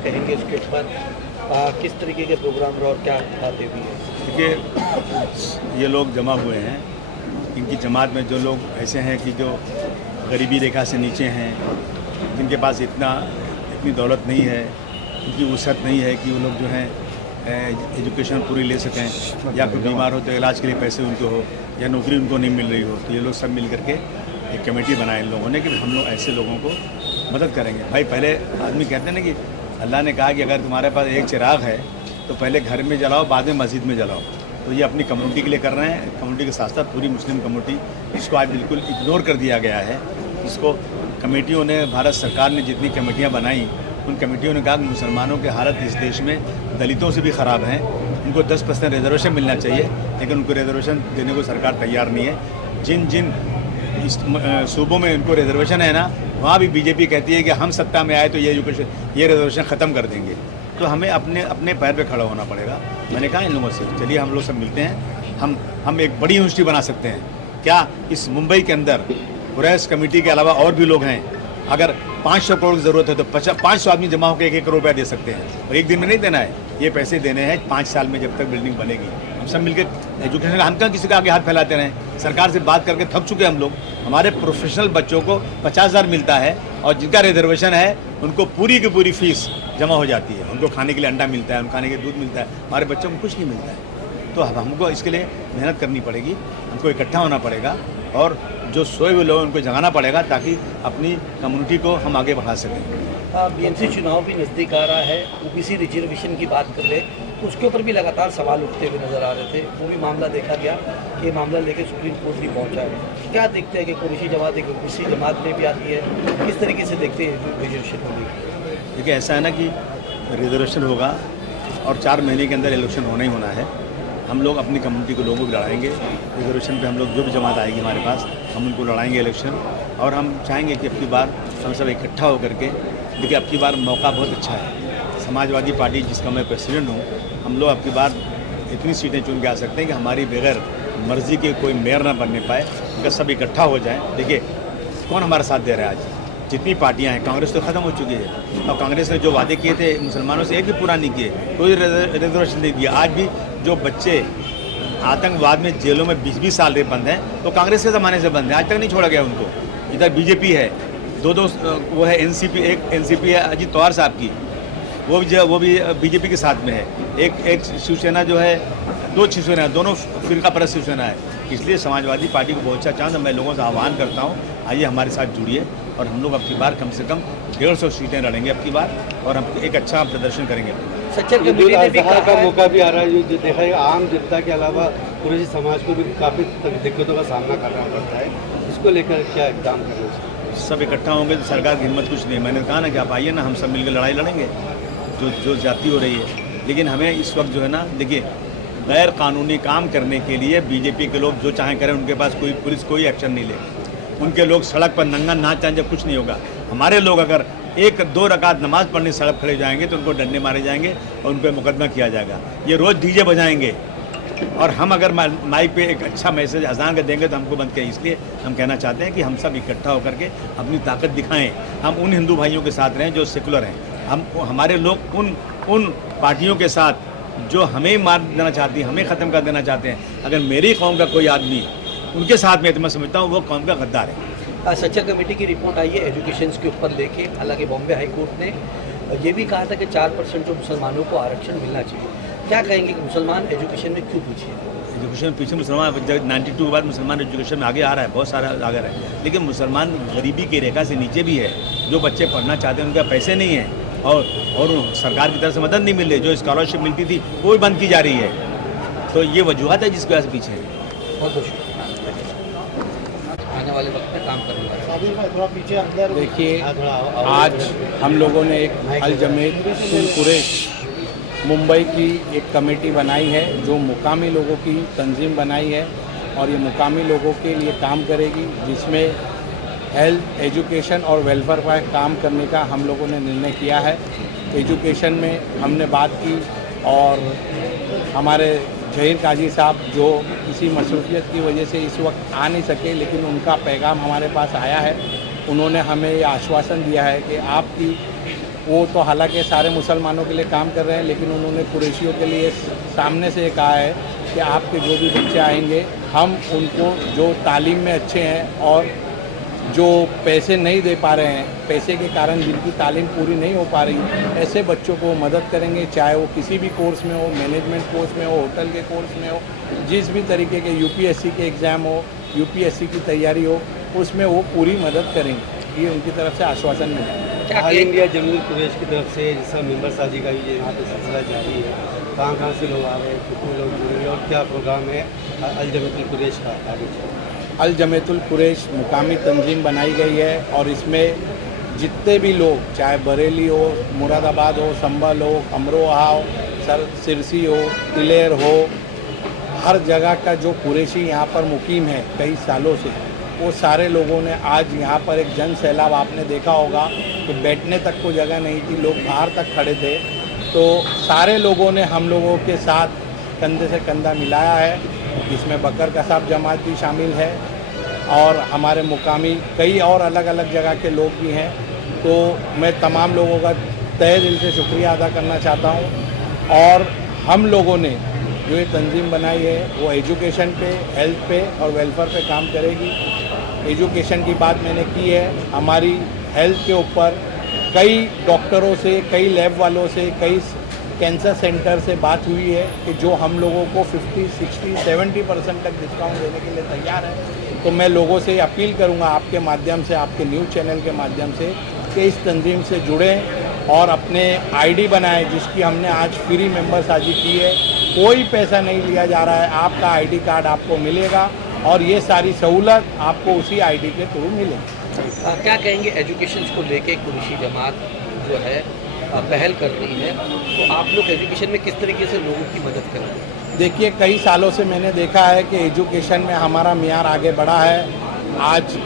कहेंगे इसके ऊपर? किस तरीके के प्रोग्राम और क्या बातें हुई है? देखिए, ये लोग जमा हुए हैं, इनकी जमात में जो लोग ऐसे हैं कि जो गरीबी रेखा से नीचे हैं, जिनके पास इतनी दौलत नहीं है, इनकी वसअत नहीं है कि वो लोग जो हैं एजुकेशन पूरी ले सकें, या कोई बीमार हो तो इलाज के लिए पैसे उनको हो, या नौकरी उनको नहीं मिल रही हो, तो ये लोग सब मिल करके एक कमेटी बनाए इन लोगों ने कि हम लोग ऐसे लोगों को मदद करेंगे। भाई, पहले आदमी कहते हैं ना कि अल्लाह ने कहा कि अगर तुम्हारे पास एक चिराग है तो पहले घर में जलाओ, बाद में मस्जिद में जलाओ। तो ये अपनी कम्युनिटी के लिए कर रहे हैं। कम्युनिटी के साथ साथ पूरी मुस्लिम कम्युनिटी, इसको आज बिल्कुल इग्नोर कर दिया गया है। इसको कमेटियों ने, भारत सरकार ने जितनी कमेटियाँ बनाई, उन कमेटियों ने कहा कि मुसलमानों की हालत इस देश में दलितों से भी ख़राब है, उनको 10% रिजर्वेशन मिलना चाहिए, लेकिन उनको रिजर्वेशन देने को सरकार तैयार नहीं है। जिन जिन सूबों में उनको रिजर्वेशन है ना, वहाँ भी बीजेपी कहती है कि हम सत्ता में आए तो ये रिजर्वेशन ख़त्म कर देंगे। तो हमें अपने पैर पे खड़ा होना पड़ेगा। मैंने कहा इन लोगों से, चलिए हम लोग सब मिलते हैं, हम एक बड़ी यूनिवर्सिटी बना सकते हैं। क्या इस मुंबई के अंदर कुरैश कमेटी के अलावा और भी लोग हैं? अगर 500 करोड़ की ज़रूरत है तो 500 आदमी जमा होकर 1-1 करोड़ रुपया दे सकते हैं, और एक दिन में नहीं देना है। ये पैसे देने हैं 5 साल में, जब तक बिल्डिंग बनेगी। हम सब मिलकर एजुकेशन, हम कहाँ किसी का आगे हाथ फैलाते रहें। सरकार से बात करके थक चुके हम लोग। हमारे प्रोफेशनल बच्चों को 50,000 मिलता है, और जिनका रिजर्वेशन है उनको पूरी की पूरी फीस जमा हो जाती है। उनको खाने के लिए अंडा मिलता है, उनको खाने के लिए दूध मिलता है, हमारे बच्चों को कुछ नहीं मिलता है। तो हमको इसके लिए मेहनत करनी पड़ेगी, हमको इकट्ठा होना पड़ेगा, और जो सोए हुए लोग उनको जगाना पड़ेगा, ताकि अपनी कम्युनिटी को हम आगे बढ़ा सकें। बीएमसी चुनाव भी नज़दीक आ रहा है, ओबीसी रिजर्वेशन की बात कर ले तो उसके ऊपर भी लगातार सवाल उठते हुए नज़र आ रहे थे। वो भी मामला देखा गया कि ये मामला लेके सुप्रीम कोर्ट भी पहुंचा है। क्या देखते हैं कि ओबीसी जमात एक ओबीसी जमात में भी आती है, किस तरीके से देखते हैं रिजर्वेशन होगी? देखिए, ऐसा है ना कि रिजर्वेशन होगा और 4 महीने के अंदर इलेक्शन होना ही होना है। हम लोग अपनी कम्युनिटी के लोगों को लड़ाएंगे रिजर्वेशन पे। हम लोग जो भी जमात आएगी हमारे पास, हम उनको लड़ाएंगे इलेक्शन, और हम चाहेंगे कि अब की बार हम सब इकट्ठा होकर के, देखिए अब की बार मौका बहुत अच्छा है। समाजवादी पार्टी जिसका मैं प्रेसिडेंट हूँ, हम लोग अब की बार इतनी सीटें चुन के आ सकते हैं कि हमारी बगैर मर्जी के कोई मेयर ना बनने पाए। अगर सब इकट्ठा हो जाएँ, देखिए कौन हमारा साथ दे रहा है आज? जितनी पार्टियां हैं, कांग्रेस तो ख़त्म हो चुकी है, और कांग्रेस ने जो वादे किए थे मुसलमानों से, एक भी पूरा नहीं किए, कोई रिजर्वेशन नहीं दिया। आज भी जो बच्चे आतंकवाद में जेलों में 20-20 साल से बंद हैं, तो कांग्रेस के ज़माने से बंद हैं, आज तक नहीं छोड़ा गया उनको। इधर बीजेपी है, दो वो है एनसीपी, एक एनसीपी है अजीत पवार साहब की, वो भी बीजेपी के साथ में है। एक शिवसेना जो है, 2 शिवसेना, दोनों फिरका परस्त शिवसेना है। इसलिए समाजवादी पार्टी को बहुत अच्छा चांस, मैं लोगों से आह्वान करता हूँ, आइए हमारे साथ जुड़िए, और हम लोग अब की बार कम से कम 150 सीटें लड़ेंगे अब की बार, और हम एक अच्छा प्रदर्शन करेंगे। सच्चर कमेटी ने भी कहा का मौका भी आ रहा है, जो देखा है आम जनता के अलावा पूरे समाज को भी काफ़ी दिक्कतों का सामना करना पड़ता है। इसको लेकर क्या इकदाम करना चाहिए? सब इकट्ठा होंगे तो सरकार की हिम्मत कुछ नहीं। मैंने कहा ना कि आप आइए ना, हम सब मिलकर लड़ाई लड़ेंगे जो जाती हो रही है। लेकिन हमें इस वक्त जो है ना, देखिए गैर कानूनी काम करने के लिए बीजेपी के लोग जो चाहें करें, उनके पास कोई पुलिस कोई एक्शन नहीं ले। उनके लोग सड़क पर नंगा नाच चाहें, जब कुछ नहीं होगा। हमारे लोग अगर 1-2 रकात नमाज पढ़ने सड़क खड़े जाएंगे तो उनको डंडे मारे जाएंगे और उन पर मुकदमा किया जाएगा। ये रोज़ डीजे बजाएंगे, और हम अगर माइक पे एक अच्छा मैसेज अजान का देंगे तो हमको बंद करें। इसलिए हम कहना चाहते हैं कि हम सब इकट्ठा होकर के अपनी ताकत दिखाएं। हम उन हिंदू भाइयों के साथ रहें जो सेकुलर हैं। हमारे लोग उन पार्टियों के साथ जो हमें मार देना चाहती हैं, हमें ख़त्म कर देना चाहते हैं। अगर मेरी कौम का कोई आदमी उनके साथ में, तो मैं समझता हूँ वो कौम का गद्दार है। सच्चर कमेटी की रिपोर्ट आई है एजुकेशन के ऊपर लेके। हालांकि बॉम्बे हाई कोर्ट ने ये भी कहा था कि 4% जो मुसलमानों को आरक्षण मिलना चाहिए। क्या कहेंगे कि मुसलमान एजुकेशन में क्यों पीछे? एजुकेशन पीछे मुसलमान 92 के बाद मुसलमान एजुकेशन में आगे आ रहा है, बहुत सारा आगे है। लेकिन मुसलमान गरीबी की रेखा से नीचे भी है। जो बच्चे पढ़ना चाहते हैं उनका पैसे नहीं है, और सरकार की तरफ से मदद नहीं मिल रही। जो स्कॉलरशिप मिलती थी वो भी बंद की जा रही है। तो ये वजूहत है जिसकी वजह से पीछे है। बहुत शुक्रिया। आने वाले वक्त में काम करूँगा। देखिए, आज हम लोगों ने एक अल जमीयत उल कुरैश मुंबई की एक कमेटी बनाई है, जो मुकामी लोगों की तंजीम बनाई है, और ये मुकामी लोगों के लिए काम करेगी, जिसमें हेल्थ, एजुकेशन और वेलफेयर पर काम करने का हम लोगों ने निर्णय किया है। एजुकेशन में हमने बात की, और हमारे जहीर काजी साहब जो किसी मसरूफियत की वजह से इस वक्त आ नहीं सके, लेकिन उनका पैगाम हमारे पास आया है। उन्होंने हमें ये आश्वासन दिया है कि आपकी वो तो हालांकि सारे मुसलमानों के लिए काम कर रहे हैं, लेकिन उन्होंने कुरैशियों के लिए सामने से कहा है कि आपके जो भी बच्चे आएंगे हम उनको जो तालीम में अच्छे हैं और जो पैसे नहीं दे पा रहे हैं, पैसे के कारण जिनकी तालीम पूरी नहीं हो पा रही, ऐसे बच्चों को मदद करेंगे, चाहे वो किसी भी कोर्स में हो, मैनेजमेंट कोर्स में हो, होटल के कोर्स में हो, जिस भी तरीके के यूपीएससी के एग्ज़ाम हो, यूपीएससी की तैयारी हो, उसमें वो पूरी मदद करेंगे। ये उनकी तरफ से आश्वासन मिला। ऑल इंडिया जमीयतुल कुरैश की तरफ से जिसका मेंबर साजी का ये यहाँ पे सिलसिला जारी है, कहाँ कहाँ से लोग आ रहे हैं, कितने लोग जुड़े और क्या प्रोग्राम है अल जमीयतुल कुरैश का आगे चल? अल जमीयतुल कुरैश मुकामी तंजीम बनाई गई है और इसमें जितने भी लोग, चाहे बरेली हो, मुरादाबाद हो, संभल हो, अमरोहा हो, सिरसी हो, तिलेर हो, हर जगह का जो कुरैशी यहाँ पर मुकीम है कई सालों से, वो सारे लोगों ने आज यहाँ पर एक जन सैलाब, आपने देखा होगा कि बैठने तक को जगह नहीं थी, लोग बाहर तक खड़े थे, तो सारे लोगों ने हम लोगों के साथ कंधे से कंधा मिलाया है। इसमें बकर कसाब जमात भी शामिल है और हमारे मुकामी कई और अलग अलग जगह के लोग भी हैं। तो मैं तमाम लोगों का तहे दिल से शुक्रिया अदा करना चाहता हूँ। और हम लोगों ने जो ये तंजीम बनाई है वो एजुकेशन पे, हेल्थ पे और वेलफेयर पे काम करेगी। एजुकेशन की बात मैंने की है, हमारी हेल्थ के ऊपर कई डॉक्टरों से, कई लैब वालों से, कई कैंसर सेंटर से बात हुई है कि जो हम लोगों को 50, 60, 70% तक डिस्काउंट देने के लिए तैयार है। तो मैं लोगों से अपील करूंगा आपके माध्यम से, आपके न्यूज़ चैनल के माध्यम से, कि इस तंजीम से जुड़ें और अपने आईडी बनाएं, जिसकी हमने आज फ्री मेंबर साझी की है। कोई पैसा नहीं लिया जा रहा है, आपका आईडी कार्ड आपको मिलेगा और ये सारी सहूलत आपको उसी आईडी के थ्रू मिलेगी। क्या कहेंगे एजुकेशन को लेके कुरैशी जमात जो है पहल कर रही है, तो आप लोग एजुकेशन में किस तरीके से लोगों की मदद कर रहे हैं? देखिए, कई सालों से मैंने देखा है कि एजुकेशन में हमारा मियार आगे बढ़ा है। आज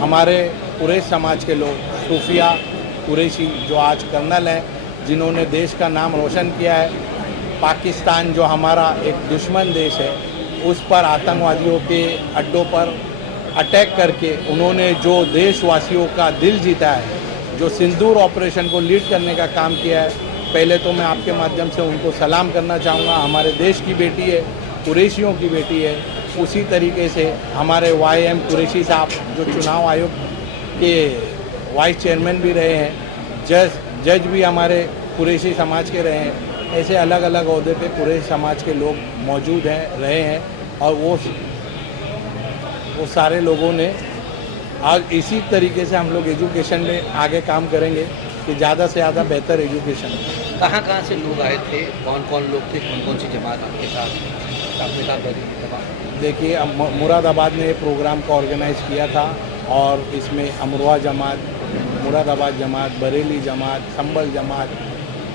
हमारे कुरैश समाज के लोग, सूफिया कुरैशी जो आज कर्नल हैं, जिन्होंने देश का नाम रोशन किया है, पाकिस्तान जो हमारा एक दुश्मन देश है, उस पर आतंकवादियों के अड्डों पर अटैक करके उन्होंने जो देशवासियों का दिल जीता है, जो सिंदूर ऑपरेशन को लीड करने का काम किया है, पहले तो मैं आपके माध्यम से उनको सलाम करना चाहूँगा। हमारे देश की बेटी है, कुरैशियों की बेटी है। उसी तरीके से हमारे YM कुरैशी साहब जो चुनाव आयोग के वाइस चेयरमैन भी रहे हैं, जज भी हमारे कुरैशी समाज के रहे हैं। ऐसे अलग अलग ओहदे पे कुरैश समाज के लोग मौजूद हैं, रहे हैं और वो सारे लोगों ने आज इसी तरीके से हम लोग एजुकेशन में आगे काम करेंगे कि ज़्यादा से ज़्यादा बेहतर एजुकेशन। कहाँ कहाँ से लोग आए थे, कौन कौन लोग थे, कौन कौन सी जमात आपके साथ आपने साथ बैठी? देखिए, मुरादाबाद ने प्रोग्राम को ऑर्गेनाइज़ किया था और इसमें अमरोहा जमात, मुरादाबाद जमात, बरेली जमात, संभल जमात,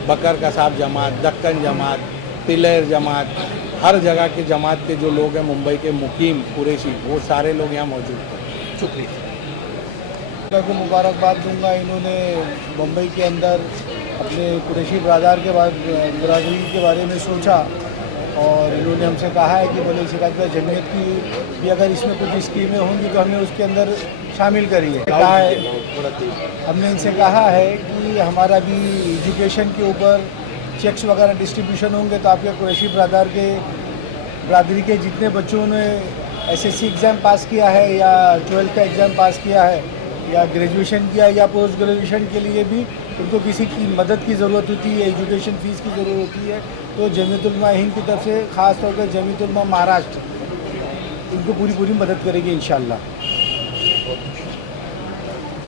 बकर कसाब जमात, दक्कन जमात, तिलेर जमात, हर जगह के जमात के जो लोग हैं, मुंबई के मुकीम कुरैशी, वो सारे लोग यहाँ मौजूद थे। शुक्रिया को मुबारकबाद दूंगा। इन्होंने मुंबई के अंदर अपने कुरैशी बरादरी के बारे में सोचा और इन्होंने हमसे कहा है कि बोले सिराज जमीयत की भी अगर इसमें कुछ स्कीमें होंगी तो हमें उसके अंदर शामिल करिए। कहा है, हमने इनसे कहा है कि हमारा भी एजुकेशन के ऊपर चेक्स वगैरह डिस्ट्रीब्यूशन होंगे तो आपके कुरैशी बरादरी के जितने बच्चों ने SSC एग्ज़ाम पास किया है या 12th का एग्ज़ाम पास किया है या ग्रेजुएशन किया या पोस्ट ग्रेजुएशन के लिए भी उनको किसी की मदद की ज़रूरत होती है, एजुकेशन फ़ीस की ज़रूरत होती है, तो जमीयत उलमा हिंद की तरफ से ख़ास तौर पर जमीयत उलमा महाराष्ट्र इनको पूरी मदद करेगी इंशाअल्लाह।